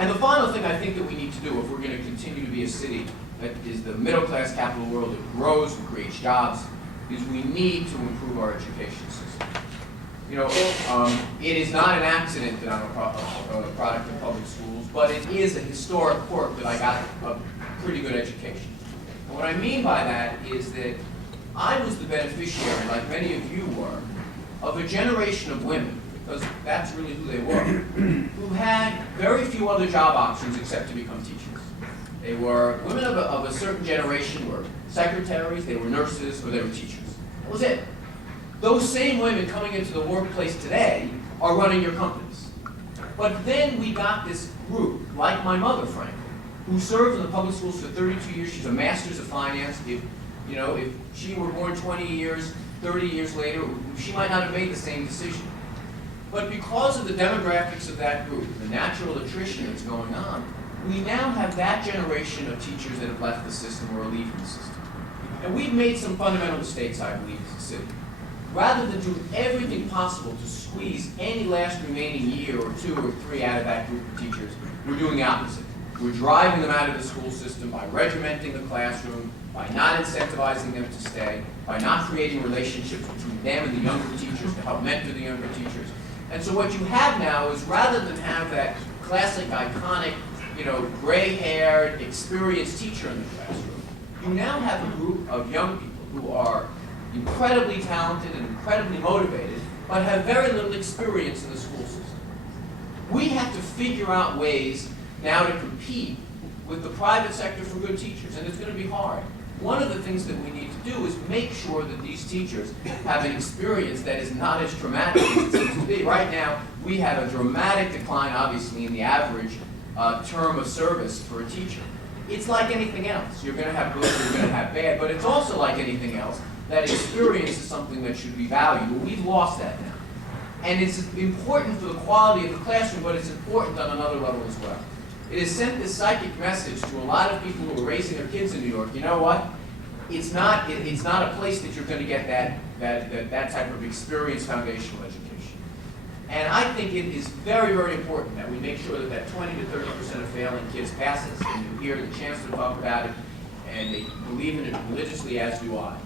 And the final thing I think that we need to do if we're going to continue to be a city that is the middle-class capital world that grows and creates jobs is we need to improve our education system. You know, it is not an accident that I'm a product of public schools, but it is a historic quirk that I got a pretty good education. And what I mean by that is that I was the beneficiary, like many of you were, of a generation of women, because that's really who they were, who had very few other job options except to become teachers. They were women of a certain generation were secretaries, they were nurses, or they were teachers. That was it. Those same women coming into the workplace today are running your companies. But then we got this group, like my mother, frankly, who served in the public schools for 32 years. She's a master's of finance. If she were born 20 years, 30 years later, she might not have made the same decision. But because of the demographics of that group, the natural attrition that's going on, we now have that generation of teachers that have left the system or are leaving the system. And we've made some fundamental mistakes, I believe, as a city. Rather than do everything possible to squeeze any last remaining year or 2 or 3 out of that group of teachers, we're doing the opposite. We're driving them out of the school system by regimenting the classroom, by not incentivizing them to stay, by not creating relationships between them and the younger teachers to help mentor the younger teachers. And so what you have now is rather than have that classic, iconic, gray-haired, experienced teacher in the classroom, you now have a group of young people who are incredibly talented and incredibly motivated, but have very little experience in the school system. We have to figure out ways now to compete with the private sector for good teachers, and it's going to be hard. One of the things that we need to do is make sure that these teachers have an experience that is not as traumatic as it seems to be. Right now, we have a dramatic decline, obviously, in the average term of service for a teacher. It's like anything else. You're going to have good, you're going to have bad, but it's also like anything else. That experience is something that should be valued. Well, we've lost that now. And it's important for the quality of the classroom, but it's important on another level as well. It has sent this psychic message to a lot of people who are raising their kids in New York. You know what? It's not a place that you're going to get that type of experienced foundational education. And I think it is very, very important that we make sure that 20 to 30% of failing kids passes. And you hear the chancellor talk about it, and they believe in it religiously, as do I.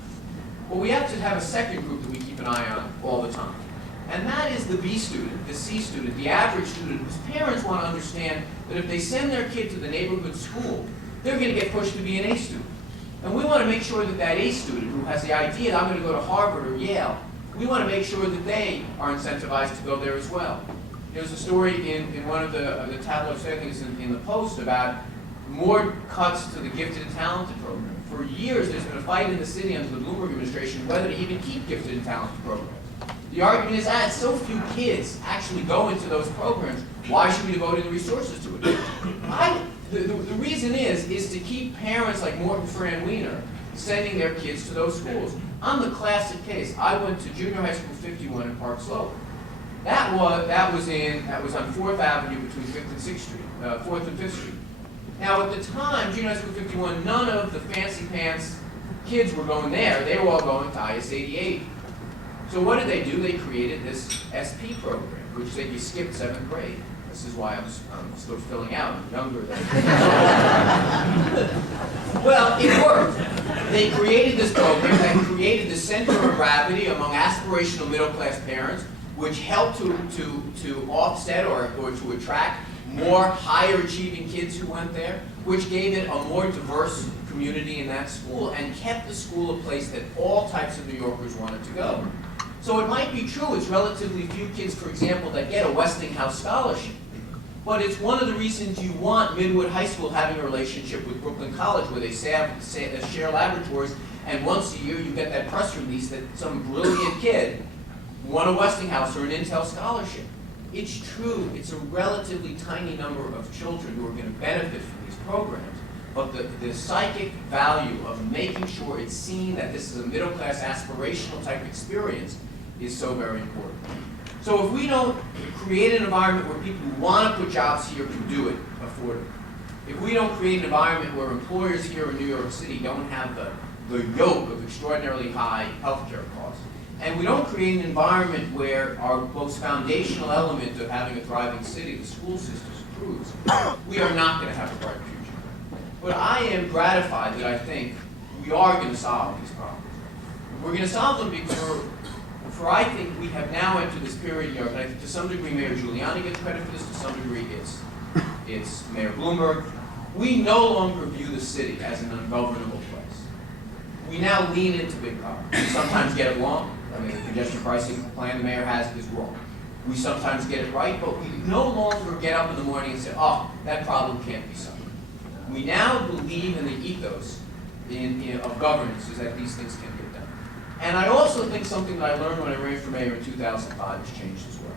But we have to have a second group that we keep an eye on all the time. And that is the B student, the C student, the average student, whose parents want to understand that if they send their kid to the neighborhood school, they're going to get pushed to be an A student. And we want to make sure that that A student, who has the idea that I'm going to go to Harvard or Yale, we want to make sure that they are incentivized to go there as well. There's a story in one of the tabloids, I think it's in the Post, about more cuts to the gifted and talented program. For years, there's been a fight in the city under the Bloomberg administration whether to even keep gifted and talented programs. The argument is that so few kids actually go into those programs. Why should we devote the resources to it? The reason is to keep parents like Morton, Fran, Weiner sending their kids to those schools. I'm the classic case. I went to junior high school 51 in Park Slope. That was on 4th Avenue between 5th and 6th Street, 4th and 5th Street. Now at the time, junior high school 51, none of the fancy pants kids were going there. They were all going to IS 88. So what did they do? They created this SP program, which said you skipped 7th grade. This is why I'm still filling out. I'm younger than Well, it worked. They created this program that created the center of gravity among aspirational middle-class parents, which helped to offset or to attract more higher-achieving kids who went there, which gave it a more diverse community in that school and kept the school a place that all types of New Yorkers wanted to go. So it might be true it's relatively few kids, for example, that get a Westinghouse scholarship. But it's one of the reasons you want Midwood High School having a relationship with Brooklyn College, where they share laboratories, and once a year you get that press release that some brilliant kid won a Westinghouse or an Intel scholarship. It's true, it's a relatively tiny number of children who are going to benefit from these programs, but the psychic value of making sure it's seen that this is a middle-class aspirational type experience is so very important. So if we don't create an environment where people who want to put jobs here can do it affordably, if we don't create an environment where employers here in New York City don't have the yoke of extraordinarily high healthcare costs, and we don't create an environment where our most foundational element of having a thriving city, the school improves, we are not going to have a bright future. But I am gratified that I think we are going to solve these problems. We're going to solve them because for I think we have now entered this period in New York, and I think to some degree Mayor Giuliani gets credit for this, to some degree it's Mayor Bloomberg. We no longer view the city as an ungovernable place. We now lean into big problems. We sometimes get it wrong. I mean, the congestion pricing plan the mayor has is wrong. We sometimes get it right, but we no longer get up in the morning and say, oh, that problem can't be solved. We now believe in the ethos of governance is that these things can get done. And I also think something that I learned when I ran for mayor in 2005 has changed as well.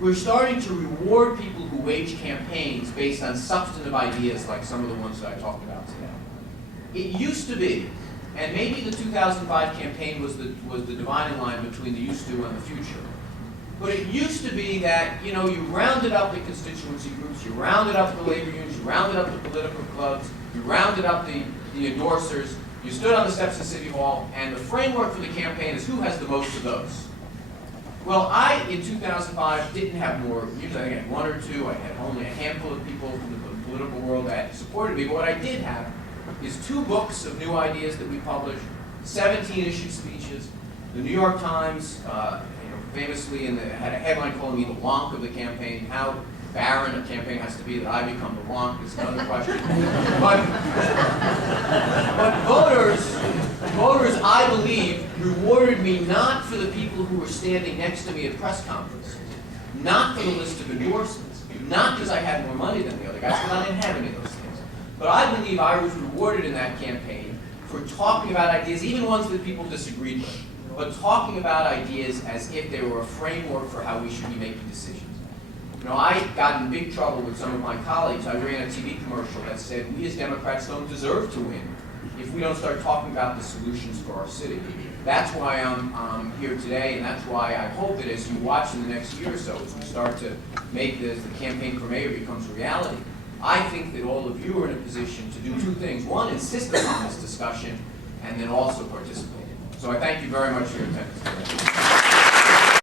We're starting to reward people who wage campaigns based on substantive ideas like some of the ones that I talked about today. It used to be, and maybe the 2005 campaign was the dividing line between the used to and the future. But it used to be that, you rounded up the constituency groups, you rounded up the labor unions, you rounded up the political clubs, you rounded up the endorsers, you stood on the steps of City Hall, and the framework for the campaign is who has the most of those. Well, I, in 2005, didn't have more. Usually I had one or two. I had only a handful of people from the political world that supported me. But what I did have is 2 books of new ideas that we published, 17 issued speeches. The New York Times, famously had a headline calling me the wonk of the campaign. How barren a campaign has to be that I become the wonk is another question. But voters, I believe, rewarded me not for the people who were standing next to me at press conferences, not for the list of endorsements, not because I had more money than the other guys, because I didn't have any of those things. But I believe I was rewarded in that campaign for talking about ideas, even ones that people disagreed with, but talking about ideas as if they were a framework for how we should be making decisions. I got in big trouble with some of my colleagues. I ran a TV commercial that said, we as Democrats don't deserve to win if we don't start talking about the solutions for our city. That's why I'm here today, and that's why I hope that as you watch in the next year or so, as we start to make the campaign for mayor becomes a reality, I think that all of you are in a position to do 2 things. One, insist upon this discussion, and then also participate in it. So I thank you very much for your attention today.